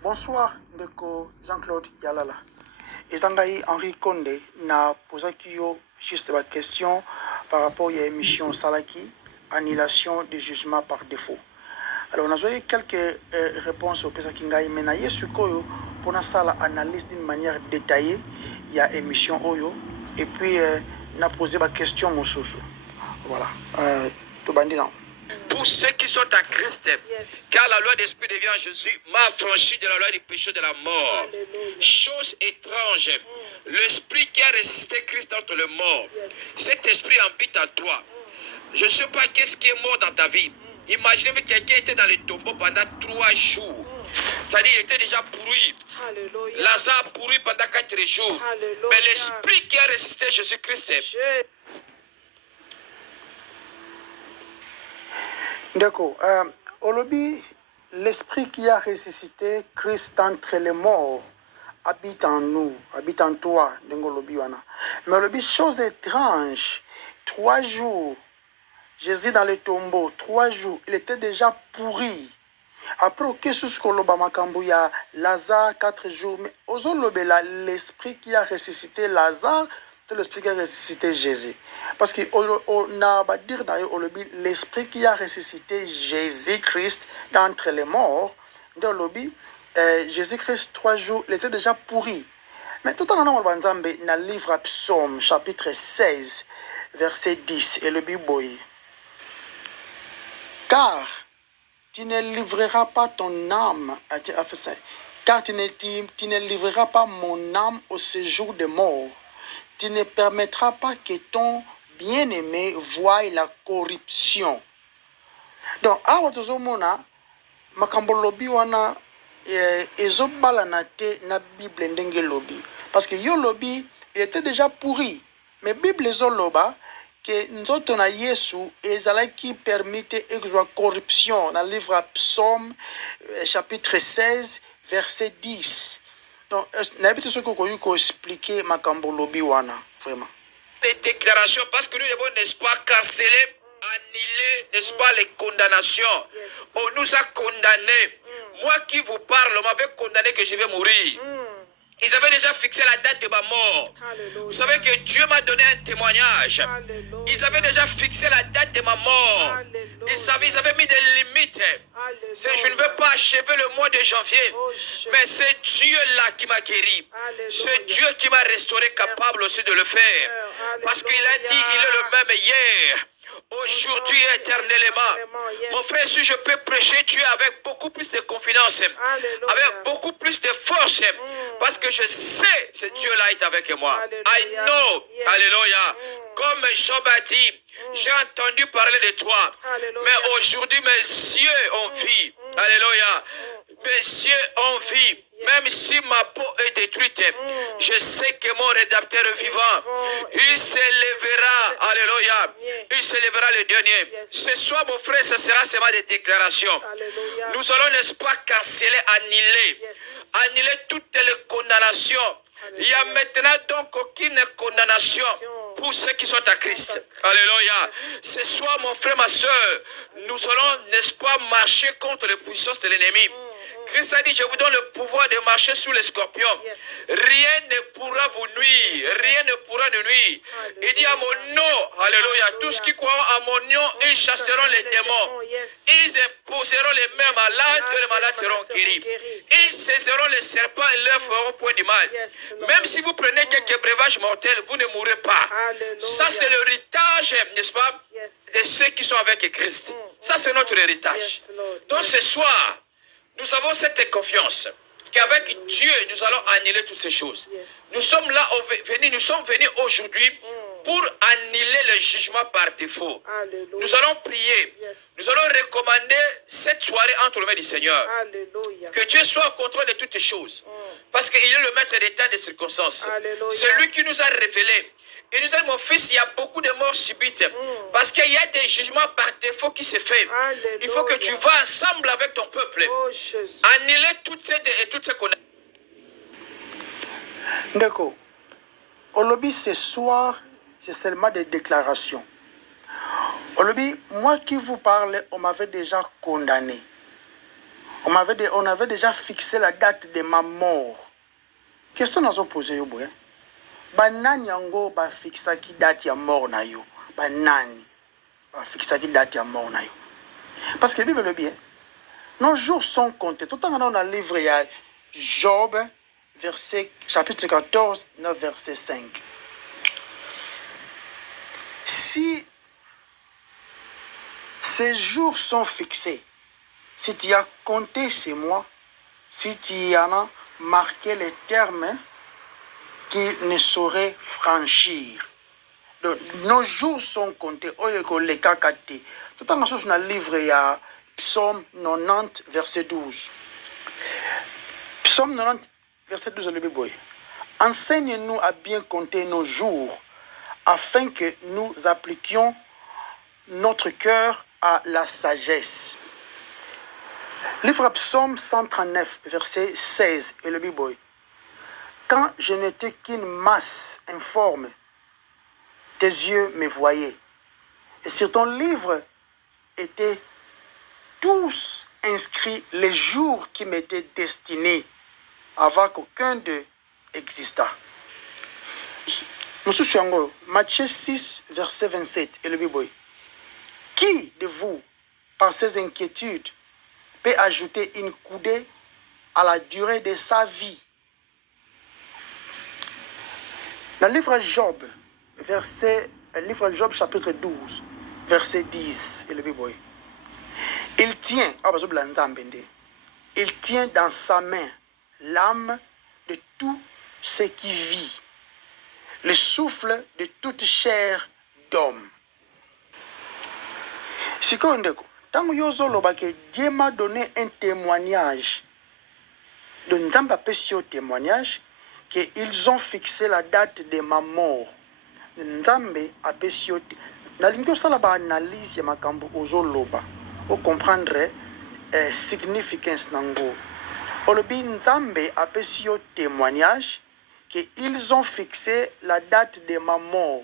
Bonsoir, ndeko Jean-Claude Yalala. Ezangai Henri Condé n'a posé juste la question par rapport à l'émission Salaki, annulation du jugement par défaut. Alors, on a eu quelques réponses au Pesa Kingai, mais naïe sukoyo pour na sala analyse d'une manière détaillée, il y a émission Oyo, et puis n'a posé la question Moussousou. Voilà, tout bandit. Pour ceux qui sont en Christ, car la loi d'esprit devient en Jésus, m'a affranchi de la loi du péché de la mort. Chose étrange, l'esprit qui a résisté Christ entre le mort, cet esprit habite en toi. Je ne sais pas qu'est-ce qui est mort dans ta vie. Imaginez que quelqu'un était dans le tombeau pendant 3 jours. C'est-à-dire qu'il était déjà pourri. Lazare pourri pendant 4 jours. Mais l'esprit qui a résisté Jésus-Christ. D'accord. Olobi, l'esprit qui a ressuscité Christ entre les morts habite en nous, habite en toi. Mais Olobi, chose étrange, 3 jours, Jésus dans le tombeau, 3 jours, il était déjà pourri. Après, qu'est-ce que l'Obama y a Lazare 4 jours, mais l'esprit qui a ressuscité Lazare, c'est l'esprit qui a ressuscité Jésus. Parce qu'on a dire dans l'esprit qui a ressuscité Jésus-Christ d'entre les morts, dans l'objet, Jésus-Christ 3 jours, il était déjà pourri. Mais tout en allant dans le livre Psaume, chapitre 16, verset 10, et le Bible, car tu ne livreras pas ton âme, car tu ne livreras pas mon âme au séjour des morts. Tu ne permettras pas que ton bien-aimé voie la corruption. Donc, awa tozomona makambo lobi wana ezobala na te na Bible ndenge lobi. Parce que yo lobi, il était déjà pourri. Mais Bible ezoloba que nzoto na Yesu ezalaki permite exwa corruption dans le livre Psaume chapitre 16 verset 10. Donc, n'habite ce qu'on a expliqué makambo lobi wana vraiment. Les déclarations, parce que nous devons, n'est-ce pas, canceller, annuler, n'est-ce pas, les condamnations. On nous a condamnés. Moi qui vous parle, on m'avait condamné que je vais mourir. Ils avaient déjà fixé la date de ma mort. Vous savez que Dieu m'a donné un témoignage. Ils avaient déjà fixé la date de ma mort. Ils avaient mis des limites. Je ne veux pas achever le mois de janvier. Mais c'est Dieu-là qui m'a guéri. C'est Dieu qui m'a restauré, capable aussi de le faire. Parce qu'il a dit, il est le même hier, aujourd'hui et éternellement. Mon frère, si je peux prêcher Dieu avec beaucoup plus de confiance, avec beaucoup plus de force, parce que je sais que Dieu-là est avec moi. I know. Alléluia. Comme Job a dit, j'ai entendu parler de toi, mais aujourd'hui mes yeux ont vu. Alléluia. Mes yeux ont vu. Même si ma peau est détruite, je sais que mon rédempteur est vivant. Il s'élèvera. Alléluia. Il s'élèvera le dernier. Ce soir, mon frère, ce sera seulement des déclarations. Nous allons, n'est-ce pas, canceller, annuler toutes les condamnations. Il n'y a maintenant donc aucune condamnation pour ceux qui sont à Christ. Alléluia. Ce soir, mon frère, ma soeur, nous allons, n'est-ce pas, marcher contre les puissances de l'ennemi. Christ a dit, je vous donne le pouvoir de marcher sous les scorpions. Rien ne pourra vous nuire. Rien ne pourra nous nuire. Il dit à mon nom, alléluia, tous ceux qui croient à mon nom, ils chasseront les démons. Ils imposeront les mains malades et les malades seront guéris. Ils saisiront les serpents et leur feront point du mal. Même si vous prenez quelques breuvages mortels, vous ne mourrez pas. Ça, c'est l'héritage, n'est-ce pas, de ceux qui sont avec Christ. Ça, c'est notre héritage. Donc, ce soir, nous avons cette confiance qu'avec Dieu, nous allons annuler toutes ces choses. Nous sommes là, nous sommes venus aujourd'hui pour annuler le jugement par défaut. Nous allons prier. Nous allons recommander cette soirée entre les mains du Seigneur. Que Dieu soit au contrôle de toutes choses. Parce qu'il est le maître des temps et des circonstances. C'est lui qui nous a révélé. Et nous dit, mon fils, il y a beaucoup de morts subites. Parce qu'il y a des jugements par défaut qui se font. Il faut que tu vas ensemble avec ton peuple. Annuler toutes ces connexions. D'accord. Au lobby ce soir, c'est seulement des déclarations. Au lobby, moi qui vous parle, on m'avait déjà condamné. On avait déjà fixé la date de ma mort. Question nous a posé yo boy. Banani yango ba fixa ki date ya mort na yo. Banani ba fixa ki date ya mort na yo. Parce que la Bible le bien. Nos jours sont comptés. Tout le temps on a livre ya Job verset chapitre 14, 9 verset 5. Si ces jours sont fixés, si tu as compté ces mois, si tu en as marqué les termes qui ne sauraient franchir. Donc, nos jours sont comptés. Tout le temps, on a un livre, il y a Psaume 90, verset 12. Psaume 90, verset 12, le Bible. Enseigne-nous à bien compter nos jours, afin que nous appliquions notre cœur à la sagesse. Livre Psaume 139, verset 16, et le Bible. Quand je n'étais qu'une masse informe, tes yeux me voyaient. Et sur ton livre étaient tous inscrits les jours qui m'étaient destinés avant qu'aucun d'eux existât. Matthieu 6, verset 27, et le Bible. Qui de vous, par ses inquiétudes, peut ajouter une coudée à la durée de sa vie? Dans le livre Job, Job chapitre 12, verset 10, et le Bible. Il tient dans sa main l'âme de tout ce qui vit, le souffle de toute chair d'homme. Tant que Dieu m'a donné un témoignage, de Nzamba Pesio témoignage, qu'ils ont fixé la date de ma mort. Nzambe Pesio, nalingi osala ba analyse ya makambo ozoloba, o comprendre significance nango. Olobi Nzambe Pesio témoignage qu'ils ont fixé la date de ma mort.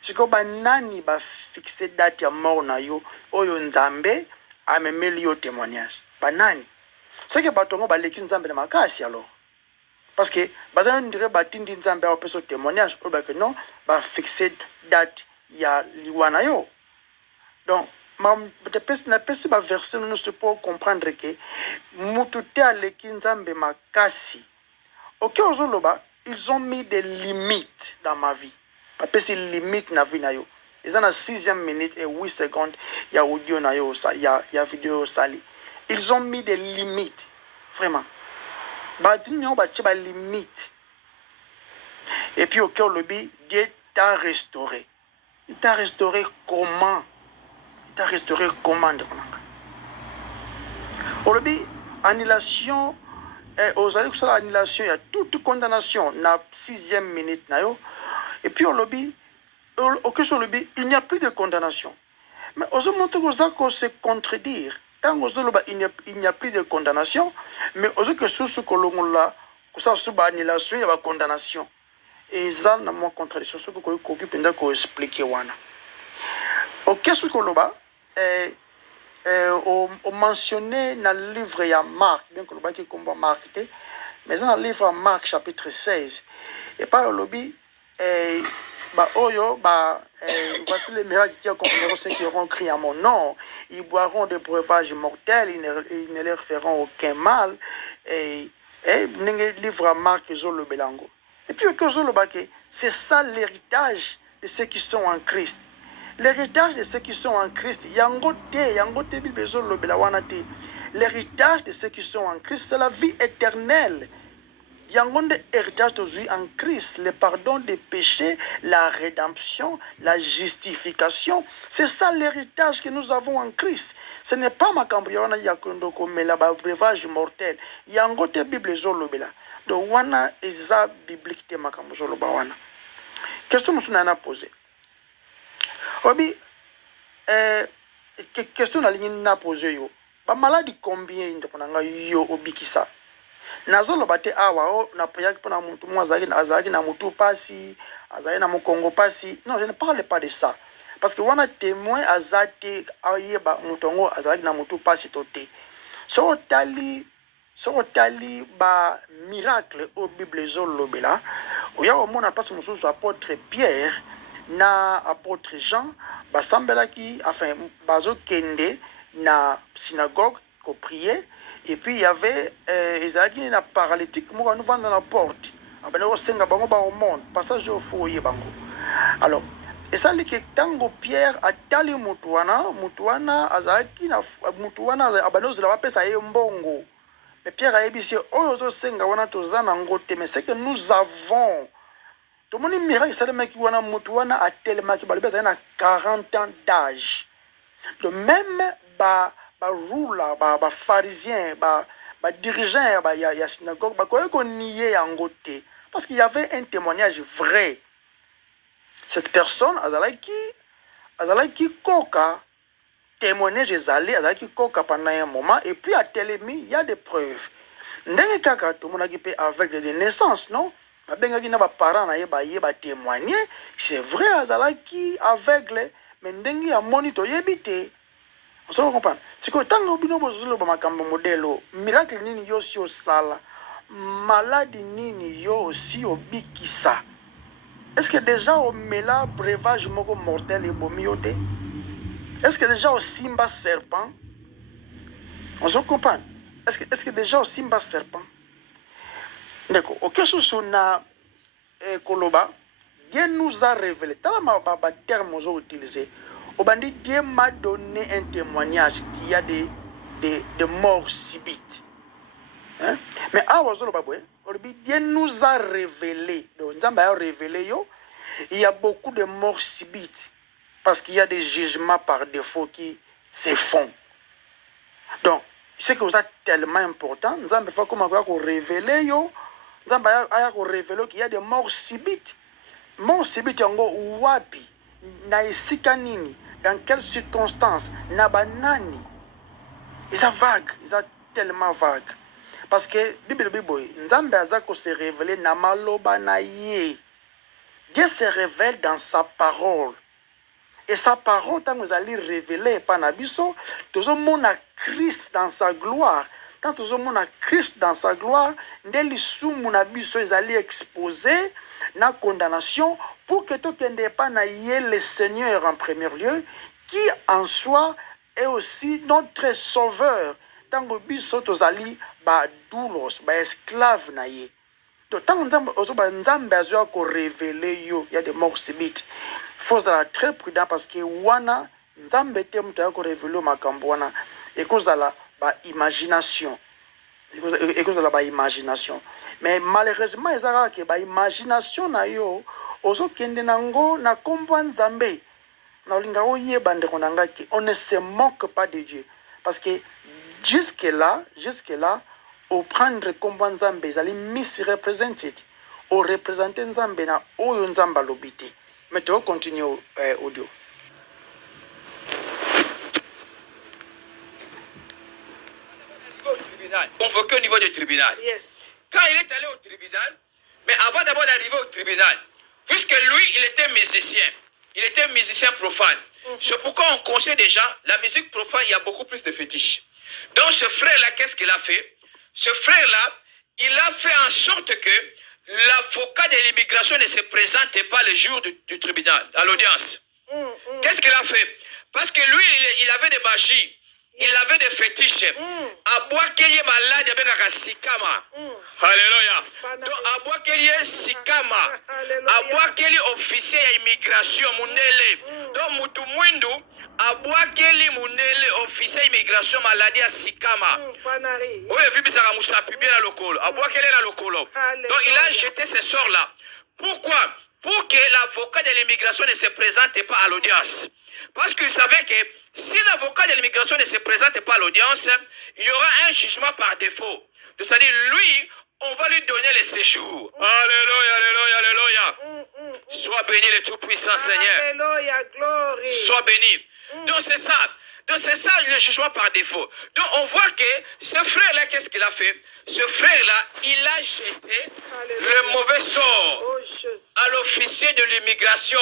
C'est que banani ba fixé date ya mort na yo, oyo Nzambe amemeli yo témoignage. Banani. C'est que batongo ba leki Nzambe na makasi alors. Parce que bazan dirait batindi Nzambe a peso témoignage, ou que non, ba fixé date ya liwana yo. Donc te pesi na pesi ba verset nous pour comprendre que mutute aleki Nzambe makasi. OK ozoloba, ils ont mis des limites dans ma vie. Ba pesi limite na vie na yo. Ils ont la 6e minute et 8 secondes ya audio na yo ya vidéo sali. Ils ont mis des limites. Vraiment. Limite. Et puis au cœur le but, Dieu t'a restauré. Il t'a restauré comment? Il t'a restauré comment? Au but, annulation, aux allez que annulation, il y a toute condamnation na 6e minute. Et puis au but, il n'y a plus de condamnation. Mais aux autres, on se contredire. Il n'y a plus de condamnation, mais aux que sous kolongola, que ça sous annulation, il y a condamnation. Et ça n'a pas contradiction, ce que vous pouvez expliquer wana. OK sous koloba, on mentionné dans le livre ya Marc, bien que le qui combat Marc, mais dans le livre Marc chapitre 16, et par le lobby voici les miracles qui accompagneront ceux qui auront crié à mon nom. Ils boiront des breuvages mortels, ils ne leur feront aucun mal. Et livre à Marc le Belango. Et puis, c'est ça l'héritage de ceux qui sont en Christ. L'héritage de ceux qui sont en Christ, l'héritage de ceux qui sont en Christ, c'est la vie éternelle. Il y a un héritage aujourd'hui en Christ, le pardon des péchés, la rédemption, la justification. C'est ça l'héritage que nous avons en Christ. Ce n'est pas ma cambriona yakondoko mais la breuvage mortel. Il y a un côté Bible zolobela. Donc wana eza biblique te makambo zoloba wana. Question musuna na posé. Obi question na ligne na posé yo. Ba maladie combien independanga yo obikisa. Nazolo bate awa o na payaki pona mutu mwazaki na mutu pasi azali na mukongo pasi. Non, je ne parle pas de ça parce que wana témoin azate ayeba mutongo azali na mutu pasi toté. soki otali bamiracle oyo bible ezolobela oya komona mpasi mosusu apôtre Pierre na apôtre Jean basambelaki enfin bazokende na synagogue koprie et puis il y avait ezalaki na paralytique moko anuvanda na porte abandi kosenga bango baomonde passage oyo fo oye bango alors esaliki ntango Pierre atali mutu wana azalaki na mutu wana abandi ozela bapesa ye mbongo mais Pierre ayebisi oyo ozosenga wana toza nango te mais c'est que nous avons tomoni miracle esalemaki wana mutu wana atelemaki balobi azali na 40 ans d'âge donc même barula bafarisien badirigeant ya synagogue bakoki konie yango te parce qu'il y avait un témoignage vrai. Cette personne azalaki koka témoignage ezali azalaki koka pendant un moment et puis à Télémi il y a des preuves ndenge kaka tomonaki pe avec de naissance non babengaki na baparents na ye baye batémoigner c'est vrai azalaki aveugle mais ndenge amoni toyebi te osoki comprendre sikoyo ntango bino bozoloba makambo modelo miracle nini yo si osala maladi nini yo si obikisa. Est-ce que déjà au mela breuvage moko mortel ebomi yo te? Est-ce que déjà au simba serpent? On se comprend? Est-ce que déjà au simba serpent? D'accord. Ok, sous na koloba, Dieu nous a révélé. Dans la terme qu'ils ont utilisé, Dieu m'a donné un témoignage qu'il y a des morts subites. Hein? Mais Dieu nous a révélé. Donc, Nzambe a révélé yo. Il y a beaucoup de morts subites parce qu'il y a des jugements par défaut qui se font. Donc, c'est que c'est tellement important. Nzambe faut comment révéler yo. Nzambe a révélé qu'il y a des morts subites. Morts subites yango wapi na esika nini dans quelles circonstances na banani. Ils a vague, ils a tellement vague. Parce que Bible Nzambe azako se révéler na maloba na ye. Dieu se révèle dans sa parole. Et sa parole, quand vous allez révéler par Nabiso, tout le monde a Christ dans sa gloire. Quand tout le monde a Christ dans sa gloire, Ndeli sou Nabiso, ils allaient exposer la condamnation pour que tout ne pas le Seigneur en premier lieu, qui en soi est aussi notre sauveur. Tant que biso tozali ba doulos, ba esclave na ye. Donc tant Nzambe azwa ko révéler yo, il y a des morts subites. Faut être très prudent parce que wana Nzambe te mutu ya ko révéler makambo wana et kozala ba imagination. Et kozala ba imagination. Mais malheureusement ezaka ke ba imagination na yo ozo kende nango na kombo Nzambe. Na linga oyeba ndeko nanga ki on ne se moque pas de Dieu parce que jusque-là, au prendre comme Nzambe, ils allaient misrepresented, au représenter Nzambe na oyo Nzamba lobité. Mais tu continue audio. Convoqué au niveau du tribunal. Yes. Quand il est allé au tribunal, mais avant d'abord d'arriver au tribunal, puisque lui, il était musicien profane. C'est pourquoi on conseille déjà, la musique profane, il y a beaucoup plus de fétiches. Donc ce frère-là, qu'est-ce qu'il a fait? Ce frère-là, il a fait en sorte que l'avocat de l'immigration ne se présente pas le jour du tribunal, à l'audience. Qu'est-ce qu'il a fait? Parce que lui, il avait des magies, il avait des fétiches. Aboua qu'il est malade, il y a sikama. Alléluia. Donc, aboua qu'il est sikama. Aboua qu'il est officier d'immigration, munele. Donc, mutumwindu. Abouakeli munele officier immigration maladie à Sikama. Oui, vu bizarre Moussa publié la locale. Abouakeli la locale. Donc il a jeté ce sort là. Pourquoi? Pour que l'avocat de l'immigration ne se présente pas à l'audience. Parce qu'il savait que si l'avocat de l'immigration ne se présente pas à l'audience, il y aura un jugement par défaut. C'est-à-dire lui, on va lui donner le séjour. Alléluia, alléluia, alléluia. Sois béni le Tout-Puissant Seigneur. Alléluia, gloire. Sois béni. Donc c'est ça. Donc c'est ça le jugement par défaut. Donc on voit que ce frère-là, qu'est-ce qu'il a fait? Ce frère-là, il a jeté le mauvais sort à l'officier de l'immigration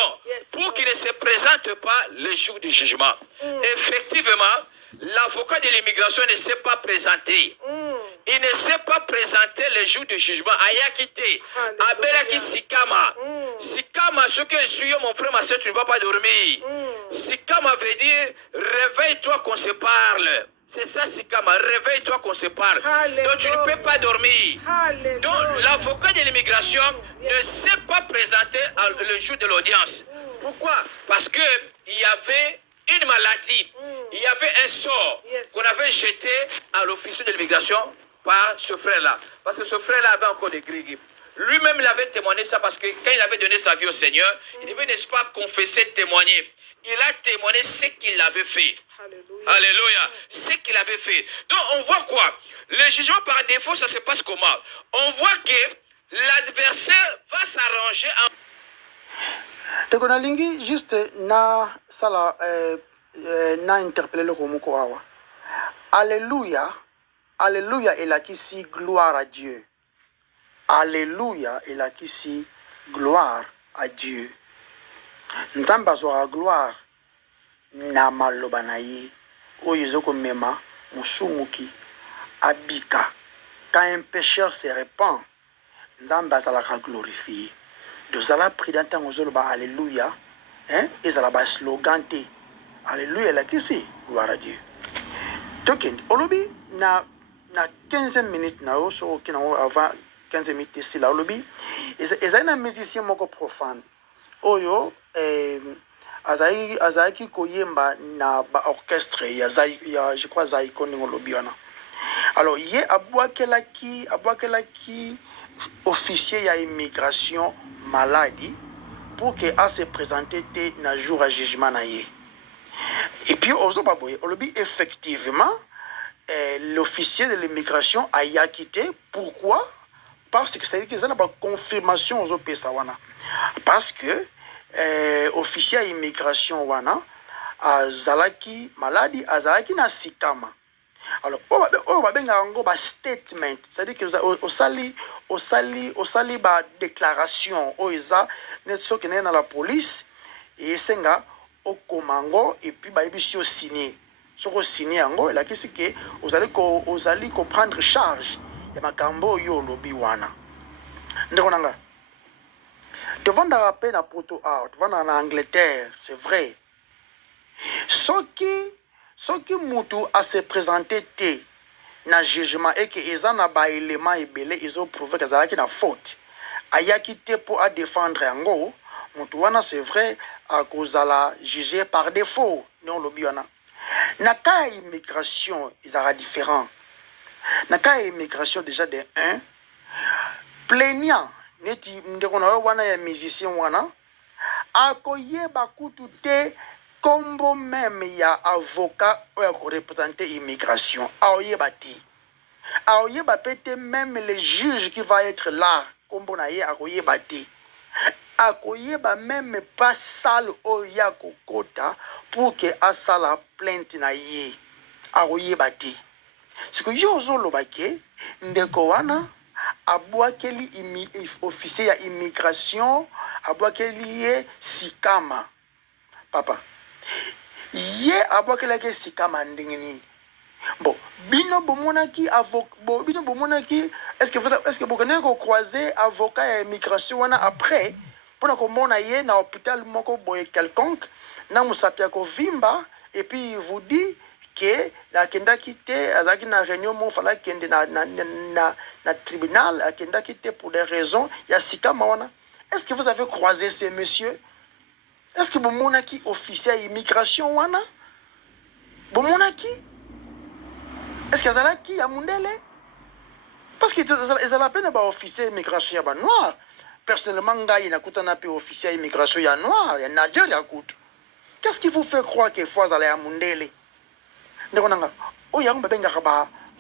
pour qu'il ne se présente pas le jour du jugement. Effectivement, l'avocat de l'immigration ne s'est pas présenté. Il ne s'est pas présenté le jour du jugement. Ayakité, Abelaki Sikama. Sikama, ce que je suis, mon frère, ma soeur, tu ne vas pas dormir. Sikama veut dire réveille-toi qu'on se parle. C'est ça, Sikama, réveille-toi qu'on se parle. Donc tu ne peux pas dormir. Donc l'avocat de l'immigration ne s'est pas présenté le jour de l'audience. Pourquoi? Parce qu'il y avait une maladie, il y avait un sort qu'on avait jeté à l'officier de l'immigration par ce frère-là. Parce que ce frère-là avait encore des grippes. Lui-même, il avait témoigné ça parce que quand il avait donné sa vie au Seigneur, il devait, n'est-ce pas, confesser, témoigner. Il a témoigné ce qu'il avait fait. Alléluia. Alléluia. Ce qu'il avait fait. Donc, on voit quoi? Le jugement par défaut, ça se passe comment? On voit que l'adversaire va s'arranger en... Donc, on a lingi juste na sala na interpeller le komoko awa. Alléluia. Alléluia est là qui si gloire à Dieu. Alléluia est là qui si gloire à Dieu. Nzamba zwa gloire na maloba na ye. Oyo ezoko mema musumuki abika. Quand un pécheur se répand, Nzamba zalaka glorifié. De zala prudent en ozoloba alléluia. Hein? Et zalaba slogan te. Alléluia est là qui si gloire à Dieu. Token olobi na 15 minutes na so kina avant 15 minutes ici là olobi ezali na musicien moko profane oyo azaki koyemba na ba orchestre ya je crois Zaiko ndingo olobi wana. Alors ye abwakelaki officier ya immigration maladie pour que a se présenter te na jour à jugement na ye. Et puis ozobaboye olobi effectivement l'officier de l'immigration a y quitté. Pourquoi? Parce que c'est-à-dire qu'ils ont une confirmation aux Pesawana. Parce que officier à immigration wana azalaki maladie azalaki na sikama. Alors on va bien un statement, c'est-à-dire que osali ba déclaration oza netso que na la police et senga okomango et puis ba ebisio signé. Ce que signé yango et la kisi que vous allez prendre charge ya makambo yo lobi wana ndeko nanga devant la peine à Porto out devant en Angleterre c'est vrai ce qui mutu a se présenté te na jugement et que ezana ba élément ebele ils ont prouvé que ça na faute ayaki te pour à défendre yango mutu wana c'est vrai à cause la juger par défaut non lobi wana. Naka immigration, ils sont différents. Naka immigration déjà de 1. Plaignant, neti ndekona wana ya musicien wana. Akoye bakutu te kombo même ya avocat ou ya représenter immigration. Aoye bati. Aoye bapete même le juge qui va être là. Kombo na ye akoye bati. Akoyeba même pas sale oya kokota pour que asala plainte na ye akoyeba te ce que yozo lobake ndeko wana abwakeli officier ya immigration abwakeli ye sikama papa ye abwakeli ke sikama ndenge nini bon bino bomonaki avocat bino bomonaki est-ce que vous connaissez ko croiser avocat ya immigration wana après pour que mon aïe na hôpital moko boye quelconque na musapia ko vimba et puis il vous dit que la kenda quitté azaki na réunion mon fala kende na tribunal a kenda quitté pour des raisons ya sika mawana. Est-ce que vous avez croisé ces messieurs? Est-ce que vous monaki officier immigration wana vous monaki est-ce que azalaki ya mundele parce que ils a peine ba officier immigration ya ba noir. Personnellement, ngai nakutana pe officier immigration ya noir, ya Nigeria kutu. Qu'est-ce qui vous fait croire que fois aller à mundele? Ndeko nanga, o yango babenga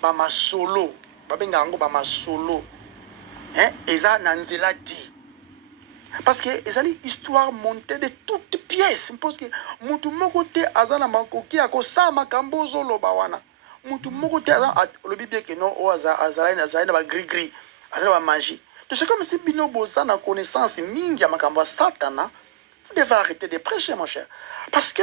ba masolo, babenga ngo ba masolo. Hein, eza nanzela di. Parce que ezali histoire montée de toutes pièces. Je pense que mutu moko te azana makoki akosa makambo zoloba wana. Mutu moko te azana lobi bien que non o azala na ba gris gris, azala ba magie. C'est comme si bino boza na connaissance mingi ya makambo satana. Vous devez arrêter de prêcher mon cher. Parce que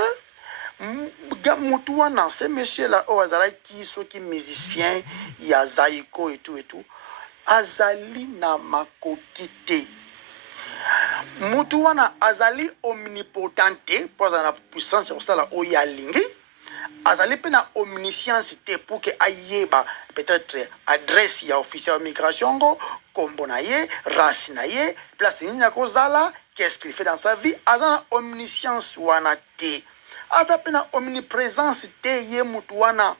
Moutouana, ces messieurs-là, oh, qui sont qui musiciens, il y a Zaïko et tout. Azali na makokite. Moutouana, Azali omnipotente, pour la puissance, c'est ça là, oyalingi. Azali pena omniscience pour que ayeba peut-être adresse ya officier de migration kombo na ye race na ye place ni na kozala qu'est-ce qu'il fait dans sa vie azana omniscience wana te aza pena omniprésence te ye mutu wana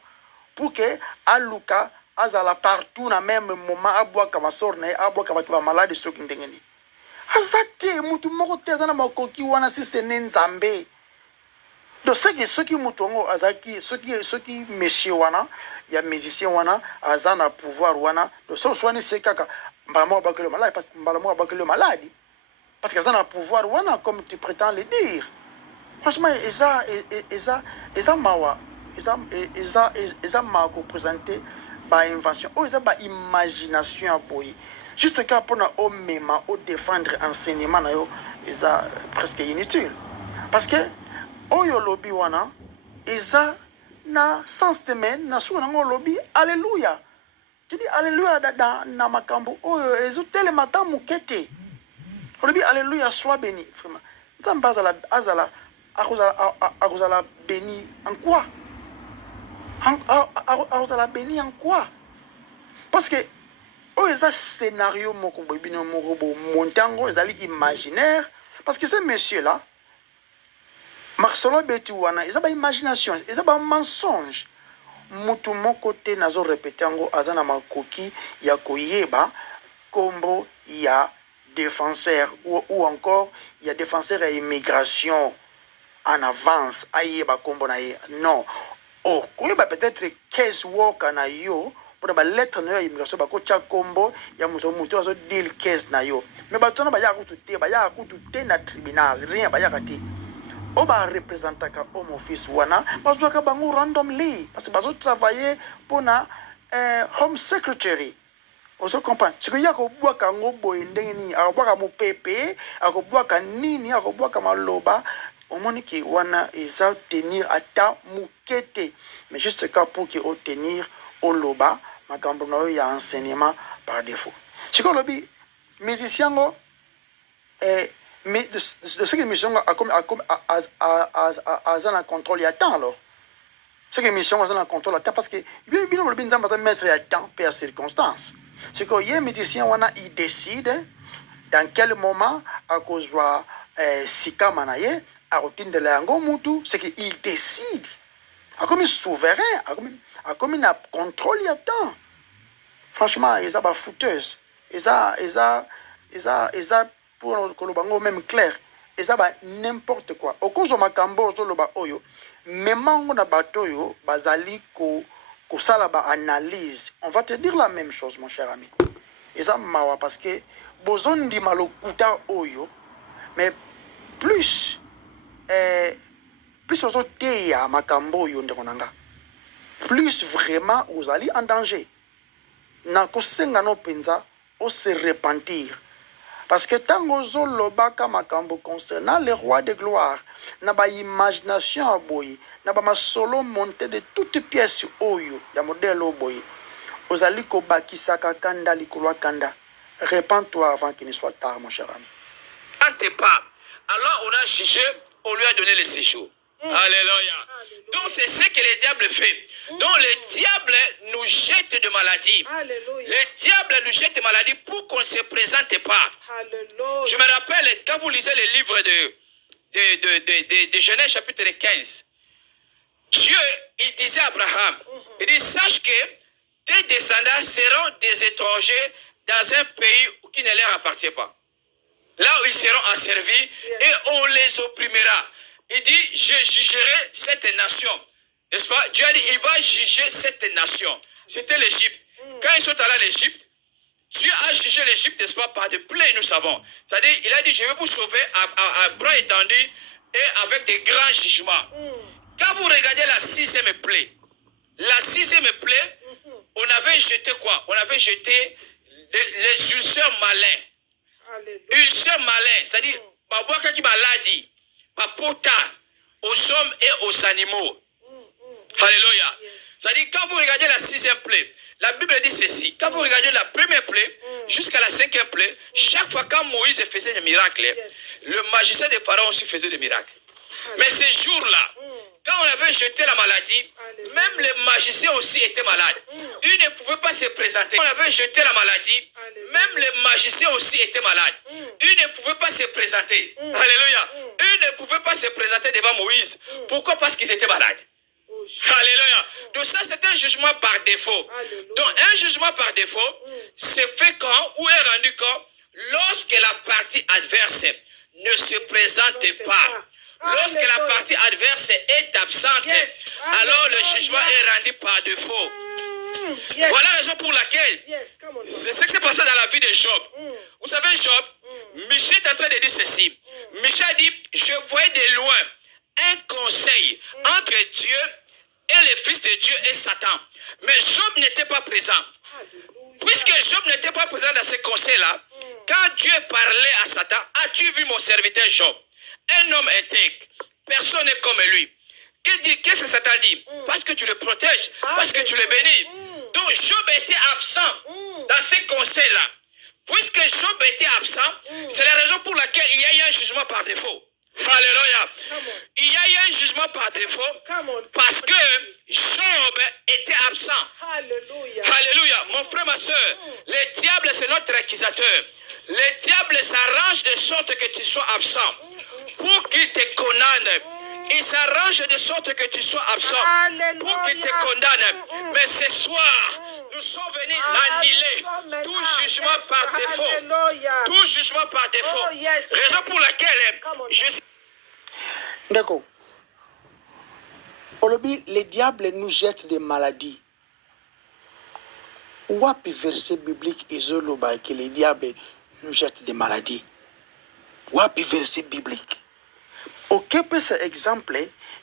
pour que aluka azala partout na même moment abwaka basor na ye abwaka batu ba malade soki ndengeni azate mutu moko te azana makoki wana si ce n'est nzambe. Donc ceux qui mutongo azaki ceux qui monsieur wana ya musicien wana azana pouvoir wana donc so swani c'est kaka mbalamo bakele malade parce que mbalamo bakele maladie parce que azana pouvoir wana comme tu prétends le dire. Franchement eza mawa eza mako présenter ba invention o eza ba imagination boy juste que pour na o mema o défendre enseignement na yo eza presque inutile parce que oyo lobi wana eza na sens de men na suka nango lobi alléluia tu dis alléluia na makambo oyo ezo tele matamu kete lobi alléluia soit béni vraiment nzambe azala akuzala béni en quoi akuzala béni en quoi parce que oyo eza scénario moko bobino moko bo montango ezali imaginaire parce que ces messieurs là Marcelo Betuwana, ils ont une imagination, ils ont un mensonge. Mutu moko te nazo répéter ngo azana makoki ya koyeba kombo ya défenseur ou encore il y a défenseur à immigration en avance ayeba kombo na ye non oh koyeba peut-être case worker na yo pour ba lettre na yo immigration ba ko cha kombo ya mutu azo deal case na yo mais ba tona ba ya kutu te na tribunal rien ba ya kati oba représentaka home office wana bazwaka bango randomly parce que bazo travailler pour na home secretary ozo comprendre ce que yako bwaka ngo boye ndenge nini akobwaka mopepe akobwaka nini akobwaka maloba omoni ki wana eza tenir ata mukete mais juste cas pour que obtenir oloba makambo na yo ya enseignement par défaut siko lobi musicien ngo mais de ce que mission a un contrôle il y a temps alors ce que mission a un contrôle à temps parce que bien le bien va mettre à temps per circonstance c'est que y a musicien il décide dans quel moment à cause de sika manaye à routine de la mutu c'est qu'il décide à comme souverain à comme il a contrôle il y a temps franchement ils a pas fouteuse ils a pour kolobango même clair et ça va n'importe quoi au cause de makambo zoloba oyo memango na batoyo bazali ko sala ba analyse on va te dire la même chose mon cher ami et ça mawa parce que bozondi malokuta oyo mais plus ozo teya makambo oyo ndekonanga plus vraiment vous allez en danger na kosenga no penza o se repentir. Parce que tant que lobaka makambo concernant le roi de gloire, n'a pas imagination à boy, n'a pas ma solo monté de toutes pièces oyo, ya modèle au boy. Ozali ko bakisaka kanda likolo kanda. Répands-toi avant qu'il ne soit tard, mon cher ami. Quand pas, alors on a jugé, on lui a donné le séjour. Alléluia. Donc c'est ce que le diable fait. Donc le diable nous jette de maladies. Le diable nous jette de maladies pour qu'on ne se présente pas. Alléluia. Je me rappelle quand vous lisez le livre de Genèse chapitre 15. Dieu, il disait à Abraham, il dit, sache que tes descendants seront des étrangers dans un pays qui ne leur appartient pas. Là où ils seront asservis et on les opprimera. Il dit, je jugerai cette nation. N'est-ce pas? Dieu a dit, il va juger cette nation. C'était l'Égypte. Quand ils sont allés à l'Égypte, Dieu a jugé l'Égypte, n'est-ce pas, par de plaies, nous savons. C'est-à-dire, il a dit, je vais vous sauver à bras étendus et avec des grands jugements. Quand vous regardez la sixième plaie, on avait jeté quoi? On avait jeté les ulcères malins. Ulcères malins, c'est-à-dire, babouaka qui maladi, babota, aux hommes et aux animaux. Alléluia. C'est-à-dire, quand vous regardez la 6e plaie, la Bible dit ceci. Quand vous regardez la première plaie jusqu'à la 5e plaie, chaque fois quand Moïse faisait des miracles, le magicien de Pharaon aussi faisait des miracles. Mais ces jours-là, quand on avait jeté la maladie, même les magiciens aussi étaient malades. Ils ne pouvaient pas se présenter. Quand on avait jeté la maladie, même les magiciens aussi étaient malades. Ils ne pouvaient pas se présenter. Alléluia. Ils ne pouvaient pas se présenter devant Moïse. Pourquoi? Parce qu'ils étaient malades. Alléluia. Donc ça, c'est un jugement par défaut. Donc un jugement par défaut, c'est fait quand ou est rendu quand? Lorsque la partie adverse ne se présente pas. Lorsque la partie adverse est absente, alors le jugement est rendu par défaut. Voilà la raison pour laquelle c'est ce qui s'est passé dans la vie de Job. Vous savez, Job, Michel est en train de dire ceci. Michel dit, je voyais de loin un conseil entre Dieu et les fils de Dieu et Satan. Mais Job n'était pas présent. Puisque Job n'était pas présent dans ce conseil-là, quand Dieu parlait à Satan, as-tu vu mon serviteur Job? Un homme intègre, personne n'est comme lui. Qu'est-ce que Satan dit? Parce que tu le protèges, parce que tu le bénis. Donc Job était absent dans ce conseil-là. Puisque Job était absent, c'est la raison pour laquelle il y a eu un jugement par défaut. Alléluia. Il y a eu un jugement par défaut parce que Job était absent. Alléluia. Mon frère, ma soeur, le diable, c'est notre accusateur. Le diable s'arrange de sorte que tu sois absent pour qu'il te condamne. Il s'arrange de sorte que tu sois absent pour qu'il te condamne. Mais ce soir, nous sommes venus annuler tout jugement par défaut. Tout jugement par défaut. Raison pour laquelle je suis... D'accord. Olobi, le diable nous jette des maladies. Wapi verset biblique ezoloba que le diable nous jette des maladies. Wapi verset biblique. Ok, pour cet exemple,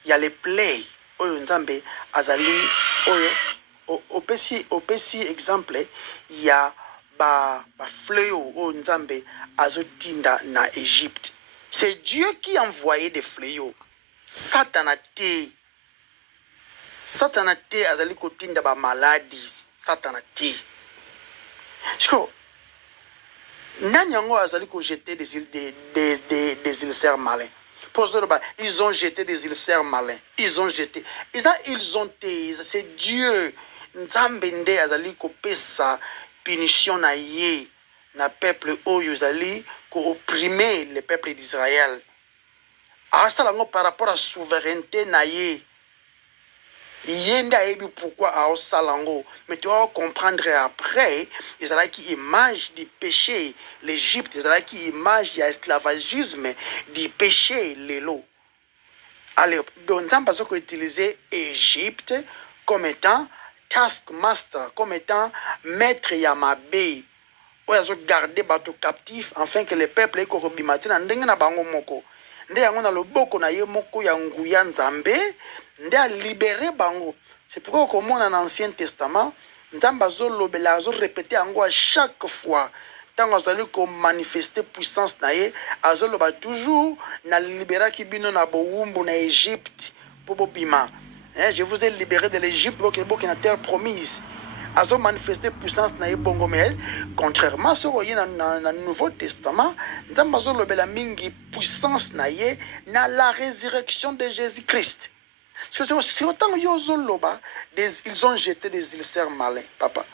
il y a les plaies. Oyo nzambe azali oyo. Opesi exemple, il y a ba fléau oyo nzambe azotinda na Égypte. C'est Dieu qui a envoyé des fléaux. Satanate azali kotinda ba maladie. Satanate. Parce nani yango azali ko jeter des ulcères malins. Ils ont jeté des ulcères malins. Ils ont jeté. Ils ont c'est Dieu. Nzambe nde azali ko pesa punition na ye na peuple oyo azali ko opprimer le peuple d'Israël. Asalango par rapport à souveraineté na ye. Yenda ebi pourquoi a salango, mais tu vas comprendre après. Israël qui image du péché, l'Égypte, Israël qui image de l'esclavagisme, du péché, l'élo. Alors, donc, on peut utiliser Égypte comme étant taskmaster, comme étant maître Yamabé. On a gardé bateau captif afin que le peuple ait corrobimate na ndenge na bango moko. Nde yango na loboko na ye moko ya nguya nzambe nde a libéré bango. C'est pourquoi comme on a dans l'Ancien Testament, nzambe azolobela azorépéter yango à chaque fois. Tant azali ko manifester puissance na ye, azoloba toujours na libéra kibino na bowumbu na Égypte pour bobima. Je vous ai libéré de l'Égypte pour que na terre promise. Azo manifester puissance na ye bongo, mais contrairement à ce qu'on a dans le Nouveau Testament, nzambe azolobela mingi puissance na ye na la résurrection de Jésus-Christ. Parce que c'est autant ils ont jeté des ulcères malins, papa.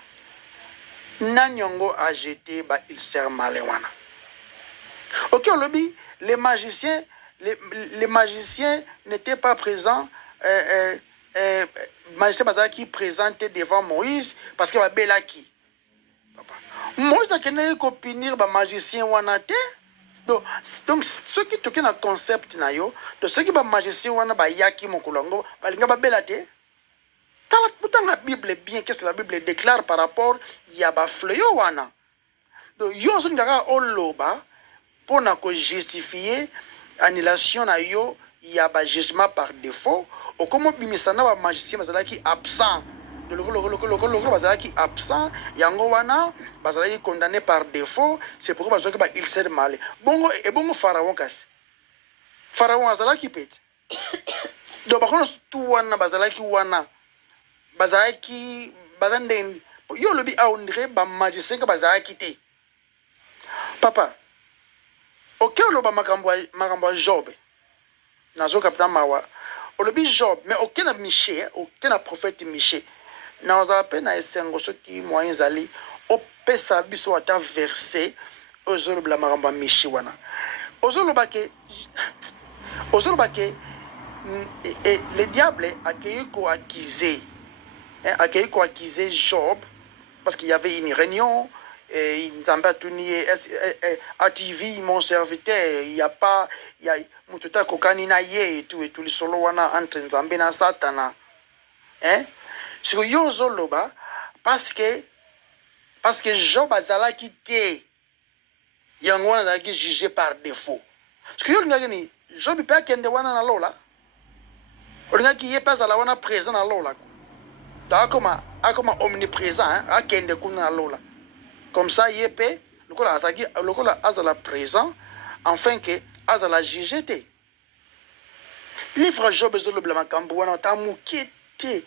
Nanyongo a jeté des ulcères malins. Ok, on lobby, les magiciens n'étaient pas présents. Magicien qui présentait devant Moïse parce qu'il y avait Belaki. Moïse a qu'une punir les magiciens wanate. Donc ceux qui toquent un concept na yo, de ceux qui ba magicien wana ba yaki mokolongo, ba linga ba belate. Dans la Bible bien, qu'est-ce que la Bible déclare par rapport ya ba fléau wana. Donc yo zo ngaka oloba pour na ko justifier annulation na yo ya ba jugement par défaut, ou comme bimisana ba magicien bazalaki absent. Bazalaki absent, yango wana bazalaki condamné par défaut, c'est pourquoi bazalaki ba ulcère malin. Bongo et bongo pharaon kasi. Pharaon azalaki pete. Donc, par contre, tout wana bazalaki wana bazalaki bazande yo lobi a ondre ba magicien ka bazalaki te. Papa, aucun loba makambo Job. Nazo capitaine mawa. Olobi Job, mais aucun Miché, aucun prophète Miché. Nazo appelle na esengo soki moyen zali opesa biso ata verset ozoloba makambo Miché wana. Ozoloba ke le diable a accueilli ko accuser Job parce qu'il y avait une réunion et ils a TV mon serviteur il y a pas il y a mututa kokani na ye et tout le solo wana entre Nzambe na Satana sur yo zoloba parce que Job azala quitté yango wana azalaki jugé par défaut parce que yo ngani Job peut kende wana na lola olingaki ye pas ala wana présent na lola akoma omniprésent akende kuna na lola comme ça yépé lokola azala présent enfin que azala jugé te livre Job ezoloba makambo wana ata moke te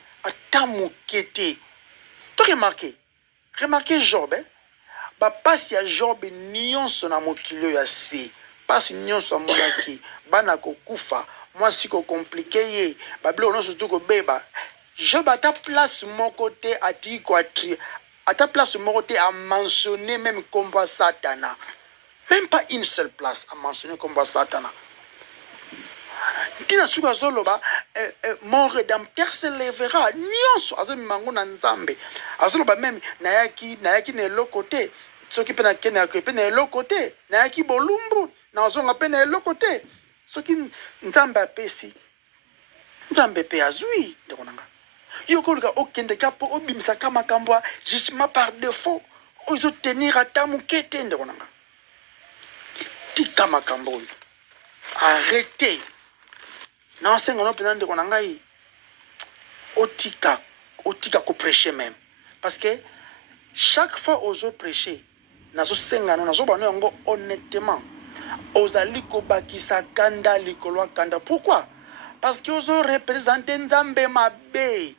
to remarquez Job bapasi ya Job nyonso na mokili oyo ya se pasi nyonso amonaki bana kokufa mwasi kokomplike ye babilo nyonso tu kobeba Job ata place moko te atiki koatri ata place moko te a mentionné même combat Satana. Même pas une seule place à mentionner combat Satana. Tina suka zoloba mon rédempteur se lèvera nyonso azo mimango na Nzambe. Azoloba même nayaki ne lokote soki pe na kena ko pe na lokote nayaki bolumbu na zonga pe na lokote soki Nzambe apesi Nzambe pe azui ndekonanga. Yokoluka okende kapo obimisa kama kambwa jugement par défaut ozo tenir ata mukete ndekonanga. Tika makambo arrêtez. Non, c'est un peu de konangai. Otika ko prêcher même. Parce que chaque fois ozo prêcher, nazo senga nazo bano yango honnêtement. Ozali ko bakisa kanda likolo kanda. Pourquoi? Parce que ozo représenter Nzambe mabe.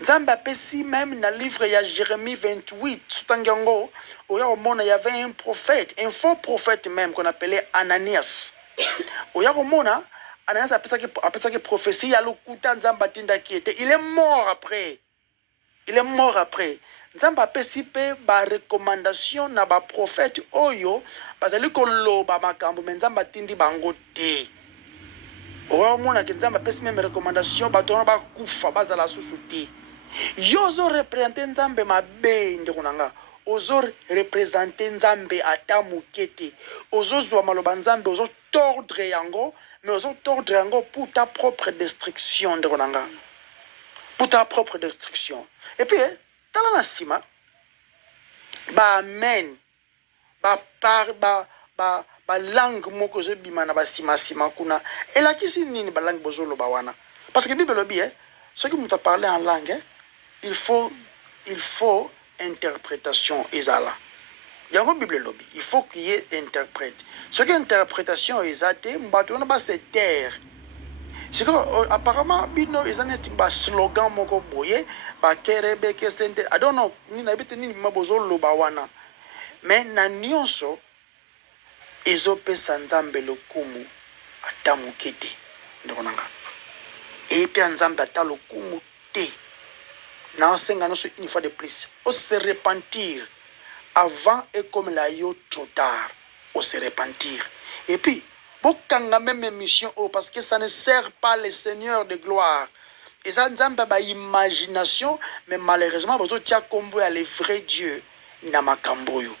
Nzambe apesi même dans le livre il y a Jérémie 28 Sutangango où il y avait un prophète, un faux prophète même qu'on appelait Ananias. Où il y a Ananias a pensé que prophétie à l'okuta Nzamba tinda qui était. Il est mort après. Nzamba apesi pe ba recommandation na ba prophète oyo bazali ko loba makambo mais Nzamba tindi bango te. Oyo mona ke Nzamba apesi même recommandation ba tona ba kufa bazala susu te. Yozo représenter Nzambe mabe ndikonanga. Ozo représenter Nzambe ata mukete. Ozo zwa maloba Nzambe ozo tordre yango. Mais aux autres yango pour ta propre destruction de Ronanga. Pour ta propre destruction. Et puis, dans la sima, ba amen, ba langue moko zo bimana ba sima kuna. Et là qui c'est nini ba langue bozolo ba wana. Parce que Bible lobi ceux qui m'ont parlé en langue, il faut interprétation ezala. Yango Bible lobby, il faut qu'il y ait interprète. Ce qui est interprétation exacte, mbato na ba se terre. C'est que apparemment bino ezaneti ba slogan moko boye, ba kerebe kesente. I don't know, ni na bite ni mabozo loba wana. Mais na nyonso ezopesa Nzambe lokumu ata mukete. Ndokonanga. Et puis Nzambe ata lokumu te. Na osenga noso une fois de plus. O se repentir. Avant et comme la yo trop tard, on se repentir. Et puis, beaucoup même émission parce que ça ne sert pas le Seigneur de gloire. Et ça nous a imagination, mais malheureusement, vous avez combo à le vrai Dieu n'a ma camboyo.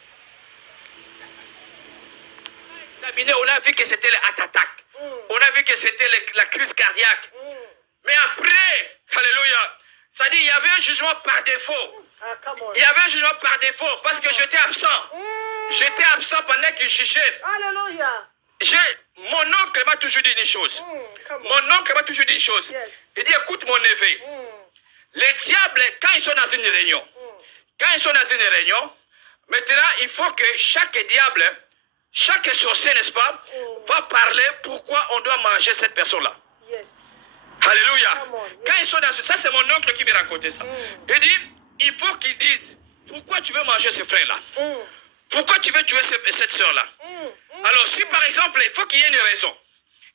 On a vu que c'était l'attaque. On a vu que c'était la crise cardiaque. Mais après, alléluia, ça dit il y avait un jugement par défaut. Il y avait un jugement par défaut parce que j'étais absent. J'étais absent pendant qu'il jugeait. Alléluia. Mon oncle m'a toujours dit une chose. Mon oncle m'a toujours dit une chose. Yes. Il dit, écoute mon neveu. Les diables, quand ils sont dans une réunion, maintenant, il faut que chaque diable, chaque sorcier, n'est-ce pas, va parler pourquoi on doit manger cette personne-là. Yes. Alléluia. Come on, yes. Quand ils sont dans ça, c'est mon oncle qui me racontait ça. Il dit, il faut qu'ils disent, pourquoi tu veux manger ce frère-là? Pourquoi tu veux tuer cette soeur-là? Alors, si par exemple, il faut qu'il y ait une raison.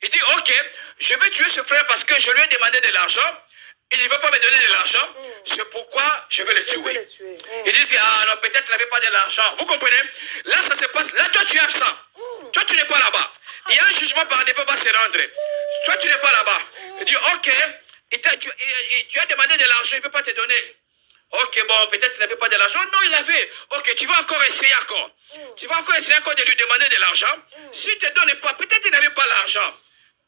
Il dit, ok, je vais tuer ce frère parce que je lui ai demandé de l'argent. Il ne veut pas me donner de l'argent. C'est pourquoi je vais le tuer. Ils disent, ah non, peut-être qu'il n'avait pas de l'argent. Vous comprenez? Là, ça se passe. Là, toi, tu es absent. Toi, tu n'es pas là-bas. Il y a un jugement par défaut va se rendre. Toi, tu n'es pas là-bas. Il dit, ok, tu as demandé de l'argent, il ne veut pas te donner. Ok, bon, peut-être qu'il n'avait pas de l'argent. Non, il avait. Ok, tu vas encore essayer encore. Tu vas encore essayer encore de lui demander de l'argent. S'il ne te donne pas, peut-être qu'il n'avait pas l'argent.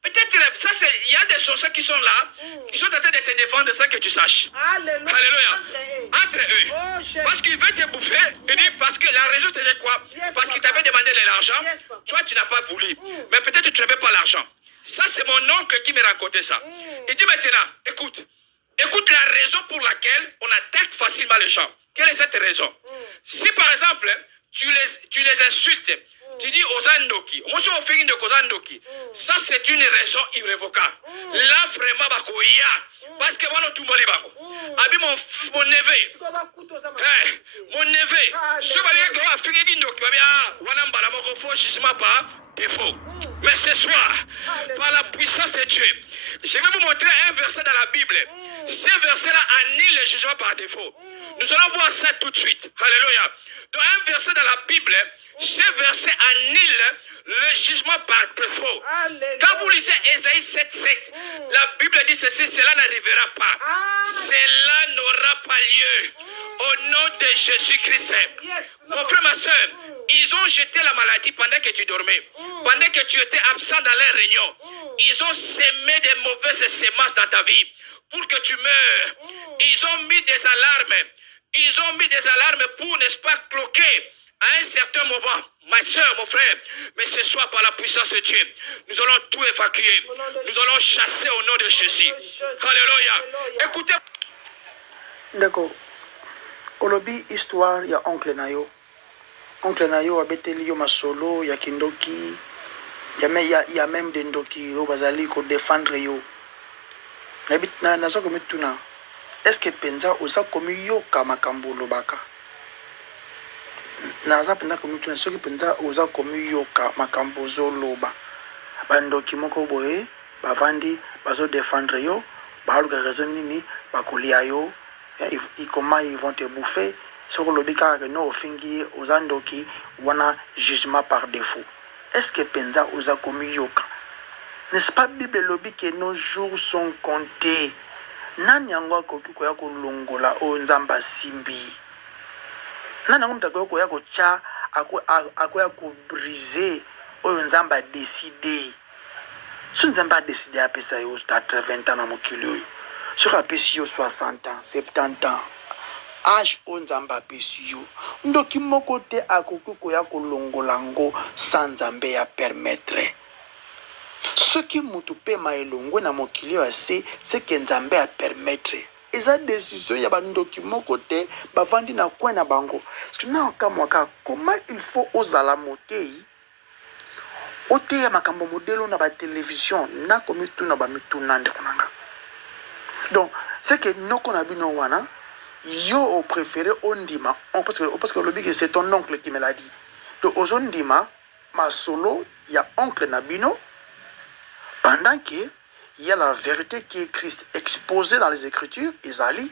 Peut-être ça, il y a des sorciers qui sont là, qui sont en train de te défendre sans que tu saches. Alléluia. Alléluia. Entre eux. Parce qu'il veut te bouffer. Il dit, parce que la raison c'était quoi? Parce qu'il t'avait demandé de l'argent. Toi, tu n'as pas voulu. Mais peut-être que tu n'avais pas l'argent. Ça, c'est mon oncle qui me racontait ça. Il dit maintenant, écoute. Écoute la raison pour laquelle on attaque facilement les gens. Quelle est cette raison? Si par exemple, tu les insultes, tu dis aux Andoki, moi je suis de Kozandoki, ça c'est une raison irrévocable. Là vraiment, parce que voilà tout le monde. Abi mon neveu, mon neveu, ce va finir d'Indoki, par défaut. Mais ce soir, par la puissance de Dieu, je vais vous montrer un verset dans la Bible. Ce verset-là annule le jugement par défaut. Nous allons voir ça tout de suite. Alléluia. Dans un verset dans la Bible, ce verset annule le jugement par défaut. Quand vous lisez Ésaïe 7:7, la Bible dit ceci, cela n'arrivera pas. Cela n'aura pas lieu. Au nom de Jésus-Christ. Mon frère, ma soeur, ils ont jeté la maladie pendant que tu dormais. Pendant que tu étais absent dans les réunions. Ils ont semé des mauvaises semences dans ta vie pour que tu meurs. Ils ont mis des alarmes. Ils ont mis des alarmes pour, n'est-ce pas, cloquer à un certain moment. Ma soeur, mon frère, mais ce soir par la puissance de Dieu, nous allons tout évacuer. Nous allons chasser au nom de Jésus. Alléluia. Écoutez. D'accord. Olobi histoire ya oncle nayo. Oncle nayo abeteli yo masolo ya kindoki. Ya même des ndoki yo bazali ko défendre yo. Na soko mituna. Est-ce que penza oza komi yoka makambo lobaka? Naza penza komi tuna soki penza oza komi yoka makambo zoloba. Bandoki moko boye bavandi bazo défendre yo, baluka raison nini bakolia yo. Comment ils vont te bouffer? Sur le bika no fingi ozandoki wana jugement par défaut. Est-ce que penza oza komi yoka? N'est-ce pas Bible lobby que nos jours sont comptés? Nani yango akoki koya kolongola o nzamba simbi? Nani yango mutako koya kocha akoya ko briser o nzamba décider? Si nzamba décider apesa yo 80 ans na mokili oyo. Sur apesi yo 60 ans, 70 ans. Âge o nzamba apesi yo. Ndoki moko te akoki koya kolongola ngo sans nzambe ya permettre. Ce qui mutupe maelongo na mokili ase c'est que nzambe a permettre. Eza décision ya bandoki moko te bavandi na coin na bango. Parce que na kamwaka comment il faut ozala motei ote ya makambo modelo na ba télévision na komitu na ba mituna nde konanga. Donc c'est que noko na bino wana yo au préféré ondima parce que le big c'est ton oncle qui me l'a dit. Donc ozondima ma solo ya oncle na bino. Pendant qu'il y a la vérité qui est Christ exposée dans les Écritures, Isali,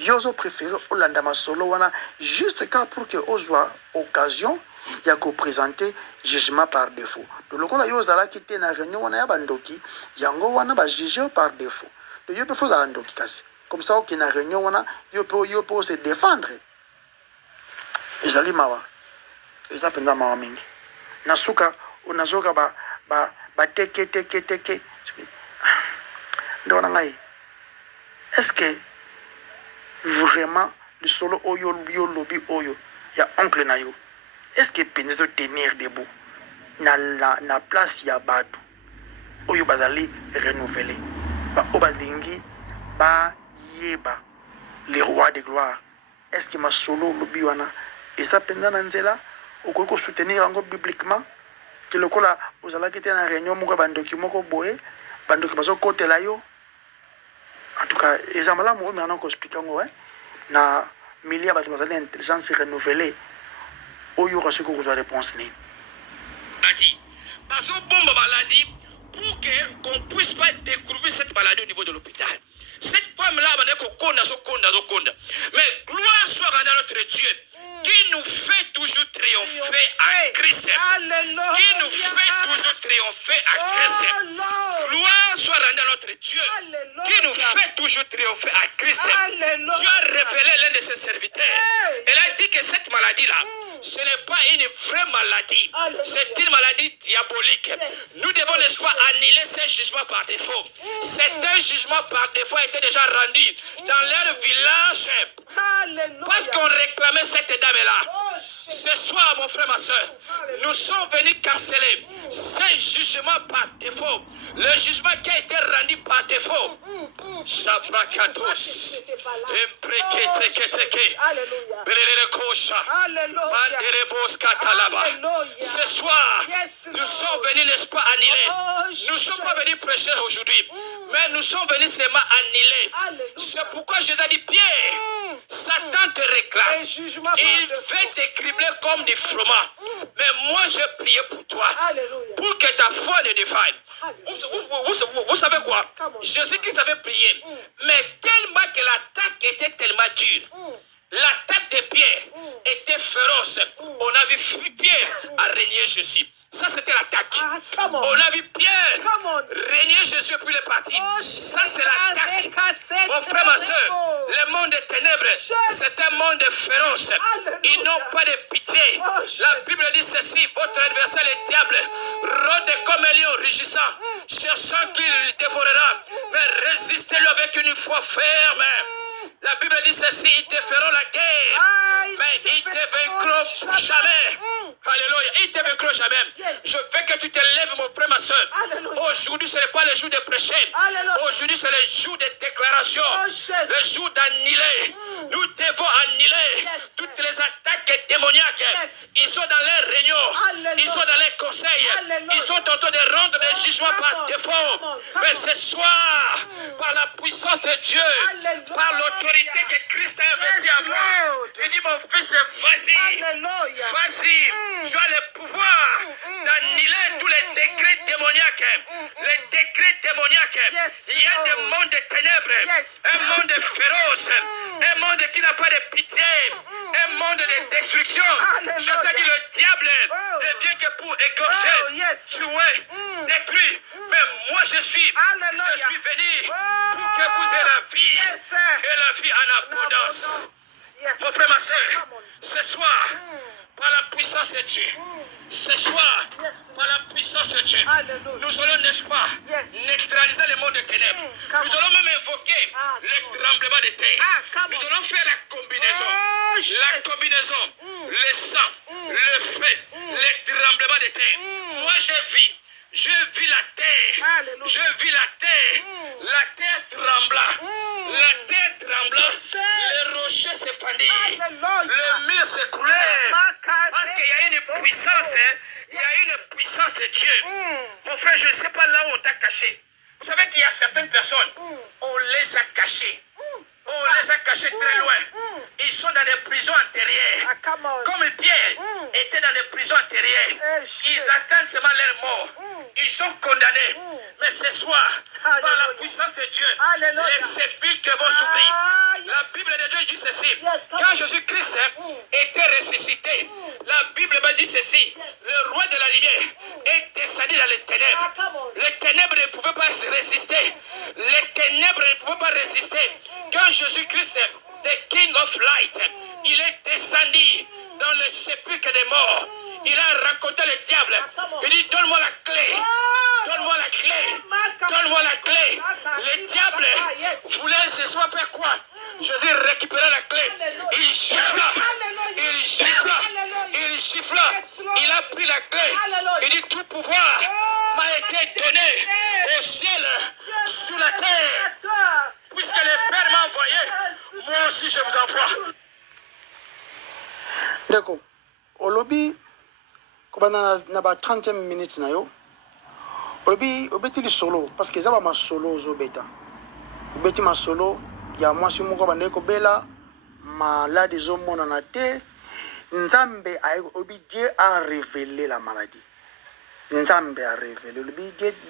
Yozo préféré Olandama Solo wana juste quand pour que Ozoa occasion, il y a qu'au présenter jugement par défaut. Donc le coup là Yozala qui était na réunion wana ya bandoki, yango wana ba juger par défaut. Donc yo peut faire bandoki kasi. Comme ça qui na réunion wana yo peut se défendre. Isali mawa. Isa penda mawa mingi. Nasuka unazoka ba teke. Est-ce que vraiment le solo oyo lobby oyo ya oncle na yo? Est-ce que penzo tenir debout na place ya batu oyo bazali renouveler ba obalingi ba yeba les rois de gloire? Est-ce que ma solo lobby wana esa penza na nzela okoko soutenir yango bibliquement? Que le cola, vous allez quitter la réunion, bandoki moko boye, bandoki bazokotela yo. En tout cas, eza malamu oyo maintenant koexplike yango na milieu ya bato bazali intelligence renouvelée oyo oka soki okozwa réponse nini. Bazobomba maladie pour qu'on puisse pas découvrir cette maladie au niveau de l'hôpital. Cette femme-là, mais gloire soit à notre Dieu qui nous fait toujours triompher à Christ. Qui nous fait toujours triompher à Christ. Gloire soit rendue à notre Dieu qui nous fait toujours triompher à Christ. Dieu a révélé l'un de ses serviteurs. Elle a dit que cette maladie-là, ce n'est pas une vraie maladie. C'est une maladie diabolique. Nous devons, n'est-ce pas, annuler ces jugements par défaut. Certains jugements par défaut étaient déjà rendus dans leur village. Parce qu'on réclamait cette dame-là. Ce soir, mon frère, ma soeur, nous sommes venus canceller ces jugements par défaut. Le jugement qui a été rendu par défaut. Shabrakatos. Ce soir, nous sommes venus, n'est-ce pas, annuler. Nous ne sommes pas venus prêcher aujourd'hui, mais nous sommes venus seulement annuler. C'est pourquoi je t'ai dit, Pierre, Satan te réclame. Il fait te cribler comme du fromage. Mais moi, je priais pour toi, pour que ta foi ne défaille. Vous savez quoi? Jésus-Christ avait prié, mais tellement que l'attaque était tellement dure. L'attaque de Pierre était féroce. On a vu Pierre à régner Jésus. Ça, c'était l'attaque. On a vu Pierre régner Jésus puis il est parti. Ça, c'est l'attaque. Mon frère, ma soeur, le monde des ténèbres, c'est un monde féroce. Ils n'ont pas de pitié. La Bible dit ceci, votre adversaire, le diable, rôde comme un lion rugissant, cherchant qu'il le dévorera. Mais résistez-lui avec une foi ferme. La Bible dit ceci, ils te feront la guerre, mais ils te vaincront jamais. Alléluia, ils te vaincront jamais. Je veux que tu te lèves, mon frère, ma soeur. Aujourd'hui, ce n'est pas le jour de prêcher. Aujourd'hui, c'est le jour de déclaration, le jour d'annuler. Nous devons annuler toutes les attaques démoniaques. Ils sont dans leurs réunions, ils sont dans les conseils, ils sont en train de rendre des jugements par défaut. Mais ce soir, par la puissance de Dieu, par l'autorité que Christ a investie à moi, je dis, mon fils, vas-y, vas-y, tu as le pouvoir d'annuler tous les décrets démoniaques. Les décrets démoniaques. Il y a des mondes de ténèbres, un monde féroce, un monde qui n'a pas de pitié, un monde de destruction. Je te dis, le diable ne vient que pour égorger, tuer, détruire. Mais moi je suis venu pour que vous ayez la vie et la vie en abondance. Mon frère, ma soeur, ce soir, par la puissance de Dieu, ce soir, par la puissance de Dieu, nous allons, n'est-ce pas, neutraliser le monde des ténèbres. Nous allons même invoquer le tremblement de terre. Nous allons faire la combinaison, le sang, le feu, le tremblement de terre. Moi, je vis la terre, je vis la terre trembla, la terre trembla, le rocher s'est fendu, le mur s'écroulait, parce qu'il y a une puissance, il y a une puissance de Dieu. Mon frère, je ne sais pas là où on t'a caché. Vous savez qu'il y a certaines personnes, on les a cachées. On les a cachés très loin. Ils sont dans des prisons intérieures. Comme Pierre était dans des prisons intérieures. Ils attendent seulement leur mort. Ils sont condamnés. Mais ce soir, par la puissance de Dieu, les sépulcres vont s'ouvrir. La Bible de Dieu dit ceci. Quand Jésus-Christ était ressuscité, la Bible dit ceci. Le roi de la lumière est descendu dans les ténèbres. Les ténèbres ne pouvaient pas résister. Les ténèbres ne pouvaient pas résister. Quand Jésus-Christ, the King of Light, il est descendu dans le sépulcre des morts. Il a rencontré le diable. Il dit, donne-moi la clé. Donne-moi la clé. Donne-moi la clé. Le diable voulait ce soir faire quoi? Jésus récupérait la clé. Il chiffla. Il chiffla. Il chiffla. Il a pris la clé. Il dit, tout pouvoir m'a été donné au ciel, sous la terre. Puisque le Père m'a envoyé, moi aussi je vous envoie. D'accord. Au lobby, comme dans la 30e minute, obeti li solo parce que zaba ma solo ozobeta obeti ma solo ya mwasi moko bande kobela malade ezomonana te nzambe obi Dieu a révélé la maladie. Nzambe a révélé.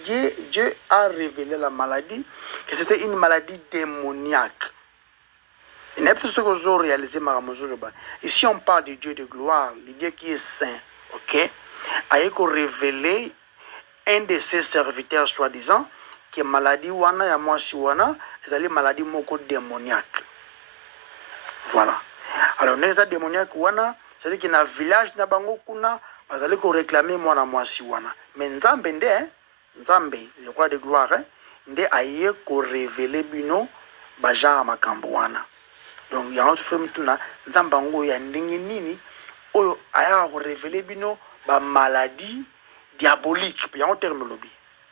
Dieu a révélé la maladie, que c'était une maladie démoniaque. Il n'est pas ce que vous réalisé, ici on parle du Dieu de gloire, le Dieu qui est saint, ok? A révélé un de ses serviteurs, soi-disant, qui est maladie wana ya mwasi wana, c'est une maladie moko démoniaque. Voilà. Alors, neza démoniaque wana, c'est-à-dire qu'il y a un village na bango kuna, vous allez réclamer mwana mwasi wana. Mais nzambe nde, nzambe, le roi de gloire, nde aye ko révéler bino baja makambo wana. Donc, il y a un autre film tuna, nzambe bango ya ndenge nini, oyo aya ko révéler bino ba maladie diabolique. Il y a un terme lobby.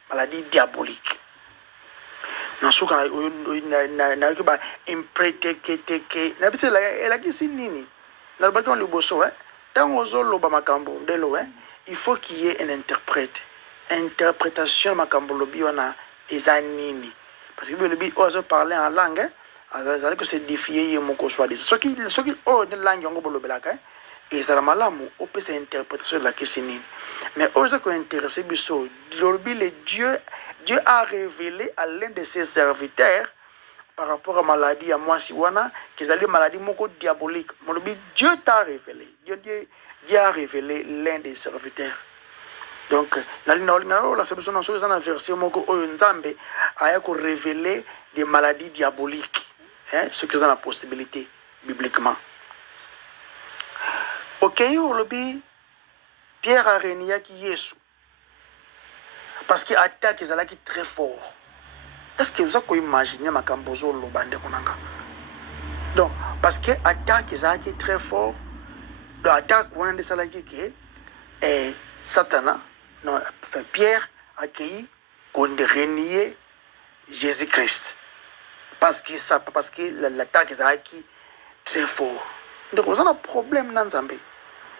Maladie diabolique. Nasuka na ba impreteke na bitela ela kisi nini na baki on liboso tango zolo ba makambo ndelo il faut qu'il y ait un interprète interprétation makambo lobi wana eza nini parce que lobi ozo parler en langue azali que se défier ye moko soit des soki o de langue ngo bolobelaka ezala malamu opesa interprétation la kisi nini mais ozo ko intéresser biso lobi le Dieu a révélé à l'un de ses serviteurs par rapport à la maladie à moi siwana qu'ils allaient maladie moko diabolique. Dieu t'a révélé. Dieu a révélé l'un des serviteurs. Donc, la version moko Nzambe a révélé des maladies diaboliques, ce qui est la possibilité bibliquement. Ok, Pierre a régné qui Yesu. Parce qu'il attaque les alaki très fort. Est-ce que vous avez imaginé ma cambozo le bande konanga? Donc, parce que attaque les alaki très fort, l'attaque on a des salaki que Satana, non, enfin Pierre a accueilli qu'on renier Jésus-Christ. Parce que l'attaque les alaki très fort. Donc, vous avez un problème dans Zambé.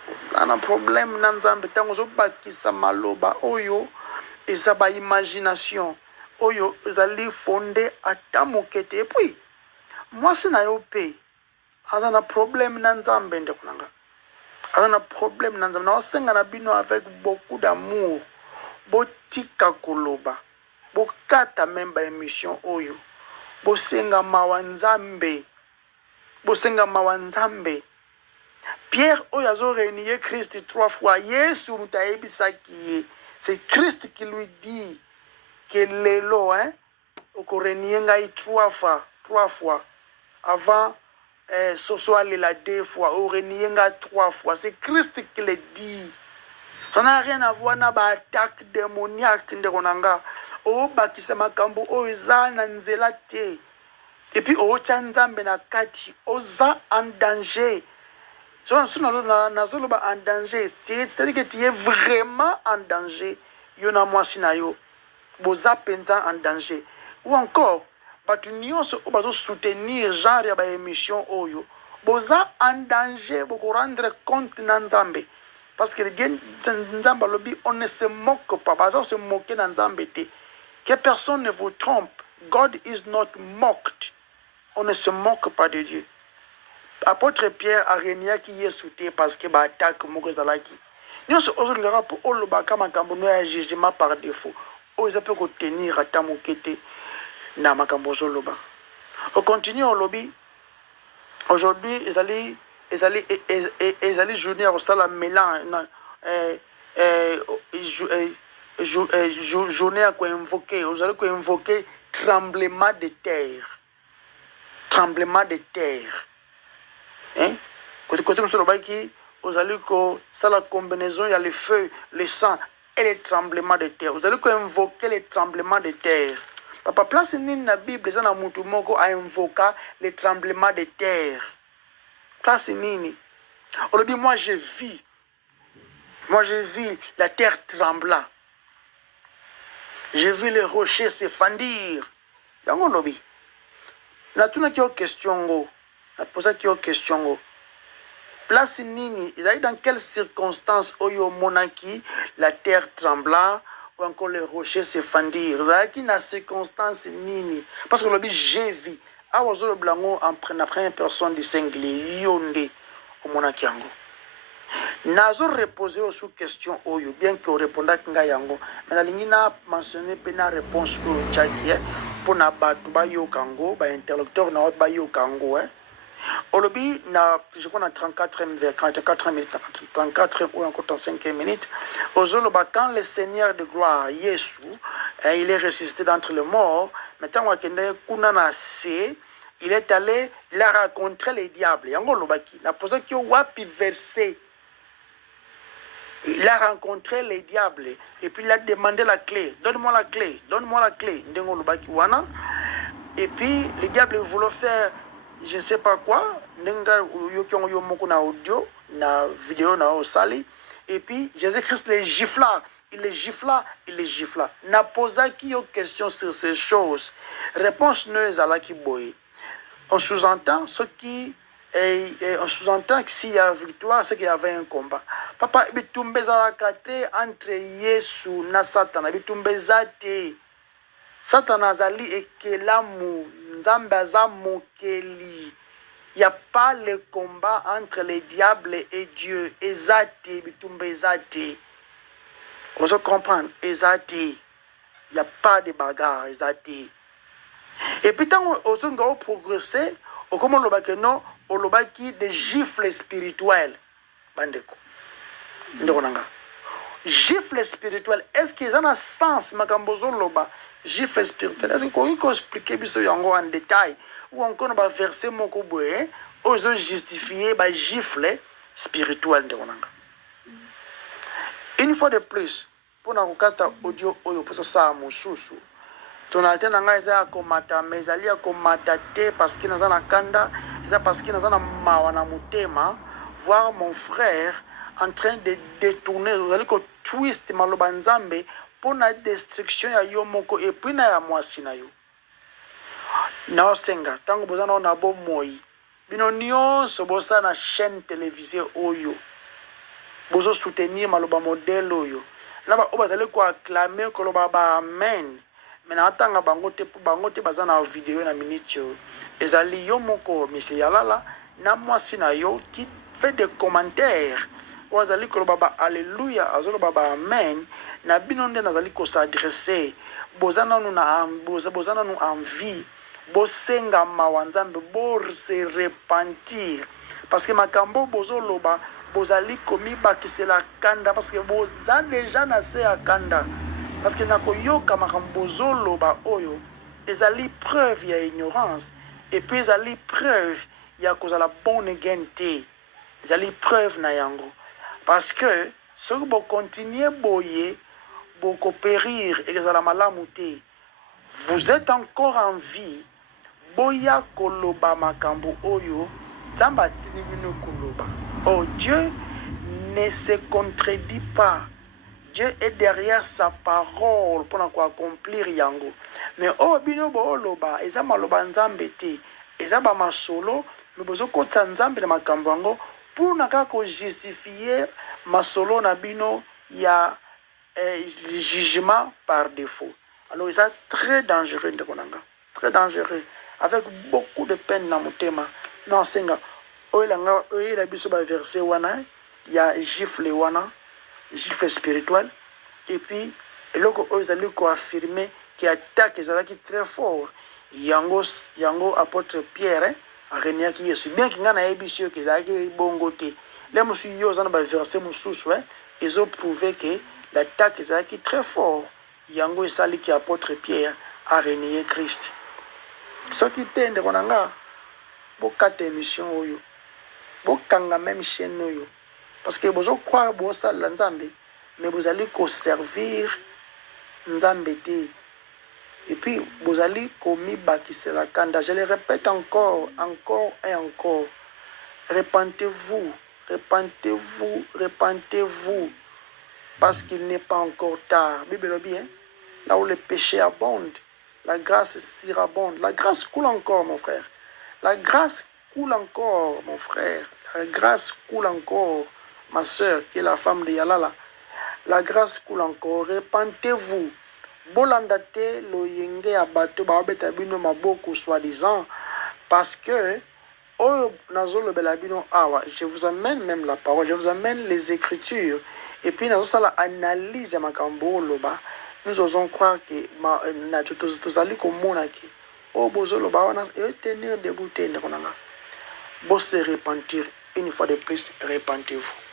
Vous avez un problème dans Zambé. Tant que vous avez maloba oyo. Et ça va imagination oyo ezali fondé ata mokete et puis moi c'est na yo pe azana problème na nzambe nde kunanga azana problème na nzambe na osenga na bino avec beaucoup d'amour botika koloba bokata même ba émission oyo bosenga mawa nzambe Pierre oyo azo réunier Christ 3 fois Yesu mutayebisaki c'est Christ qui lui dit que l'élo, au Corénien, 3 fois, avant ce soit la 2 fois, au Corénien, 3 fois. C'est Christ qui le dit. Ça n'a rien à voir avec l'attaque démoniaque. Oh, bakisa makambo, oh, za nanzela te. Et puis, oh, tchanzambe na kati, oh, za en danger. En danger, c'est-à-dire que tu es vraiment en danger. Yona mwasinayo, boza penza en danger. Ou encore, batu nyonso o bazo soutenir genre ya ba émission oyo, boza en danger, boko rendre compte na Nzambe. Parce que Nzamba lobi, on ne se moque pas, baza se moquer na Nzambe te. Que personne ne vous trompe. God is not mocked. On ne se moque pas de Dieu. Apôtre Pierre a régné qui est soutenu parce que attaque Mokozalaki. Nous sommes aujourd'hui pour Olobaka Makambo, nous avons un jugement par défaut. Nous avons tenir à Tamokete na Makambo Zoloba. On continue au lobby. Aujourd'hui, ils allaient journée au stade Mélan. Journée à quoi invoquer. Vous allez quoi invoquer tremblement de terre. Tremblement de terre. Côté monsieur Lobaki, vous allez que ça la combinaison, il y a le feu, le sang et les tremblements de terre. Vous allez invoquer les tremblements de terre. Papa, place dans la Bible, ça n'a moko a invoqué les tremblements de terre. Place nini. On dit moi je vis la terre trembla. Je vis les rochers se fendir. Yango lobi. La tuna qui question go. La pose qui question go. Place nini, ils allaient dans quelles circonstances oyo monaki la terre trembla ou encore les rochers se fendir. Zalaki na circonstance nini. Parce que l'objet j'ai vu. Awazo le blanco en la première personne du singulier. Yonde. Au monakiango. Nazo reposer sous question oyo. Bien que réponda kinga yango. Mais la ligne n'a mentionné pe na réponse oyo tchaki. Pour na batu ba yo kango. Ba interlocuteur na ba yo kango. Olobi, je crois, dans 34 minutes, 34 ou encore 35 minutes, quand le Seigneur de gloire, Yesu, il est ressuscité d'entre les morts, maintenant, il est allé, il a rencontré les diables. Il a posé verset. Il a rencontré les diables et puis il a demandé la clé. Donne-moi la clé, donne-moi la clé. Et puis les diables voulaient faire je ne sais pas quoi, na audio, na vidéo, na osali, et puis Jésus-Christ les gifla, il les gifla, il les gifla. N'a posé qui aux questions sur ces choses. Réponse neuse à la kiboye. On sous-entend ce qui on sous-entend que s'il y a victoire, c'est qu'il y avait un combat. Papa, bitumbezakate entre Yesu na Satan, bitumbezate. Satan azali ekelamu, nzambe aza mokeli. Il n'y a pas le combat entre les diables et Dieu. Ezate, bitumba ezate. On se comprend, ezate. Il n'y a pas de bagarre, ezate. Et puis quand on a progressé, on commence à non, on a des gifles spirituels. Bandeko. Ndonanga. Gifle spirituel, est-ce qu'ils ont un sens, makambozo loba? Gifle spirituel, est-ce qu'on peut expliquer en détail? Ou encore, on va verser mon koboé, osons justifier le gifle spirituel. Une fois de plus, pour nous faire audio, pour ça, mon sous-sous. Ton alternance est à combattre, mais elle est à combattre parce qu'il y a un kanda, c'est parce qu'il y a un mawana mutema, voir mon frère en train de détourner, vous allez que twist maloba nzambe pour la destruction ya yo moko et puis na ya mwasi na yo. Na osenga, tango bozana na bo moi. Bino nyonso bosa na chaîne télévisée oyo. Bozo soutenir maloba modèle oyo. Na ba obazale ko acclamer ko loba ba amen. Mais na tanga bango te bazana vidéo na minute yo. Ezali yo moko monsieur Yalala na mwasi na yo qui fait des commentaires. Wazali ko baba alléluia azolo baba amen na bino nde nazali ko s'adresser bozana nu envie bosenga mawanzambe bo se repentir parce que makambo bozoloba bozali komi bakisela kanda parce que boza déjà na se akanda parce que nakoyoka makambo bozoloba oyo ezali preuve ya ignorance et puis ezali preuve ya kozala bonne gente ezali preuve na yango. Parce que si vous continuez à boyer, vous périr et que malamouté, vous êtes encore en vie. Boya koloba makambo oyo, tamba tinibino koloba. Oh, Dieu ne se contredit pas. Dieu est derrière sa parole pour accomplir yango. Mais oh, bino bo loba, eza maloba nzambe te, eza ba masolo, mais bozo kota nzambe na makambo yango. Pour justifier ma solo na bino, il y a jugement par défaut. Alors, c'est très dangereux, très dangereux. Avec beaucoup de peine dans mon thème. Non, c'est il y a gifle wana, gifle spirituel. Et puis, ils ont affirmé qu'il attaque qui très fort. Yango apôtre Pierre, areniaki Yesu bien kinga na ebisio kezaki bongo te les musu yo zana ba verset mususu ils ont prouvé que l'attaque ezaki très fort yango esali ki apôtre Pierre a renié Christ soki tende konanga bokata émission oyo bokanga même chaîne oyo parce que bozo croire bosala nzambe mais vous allez ko servir nzambe te. Et puis, vous allez commis bakisela kanda. Je le répète encore et encore. Repentez-vous, repentez-vous, repentez-vous. Parce qu'il n'est pas encore tard. Bible bien. Là où le péché abonde, la grâce surabonde. La grâce coule encore, mon frère. La grâce coule encore, mon frère. La grâce coule encore, ma soeur, qui est la femme de Yalala. la grâce coule encore. Repentez-vous. Bolanda te loyenge ya bato baobeta bino maboko soi-disant parce que oh nazolobela bino awa, je vous amène même la parole, je vous amène les écritures et puis nazosala analyse ya makambo loba. Nous osons croire que na tozali komona ke oh bozoloba wana tenir debout te ndeko nanga. Bo se repentir une fois de plus, repentez-vous.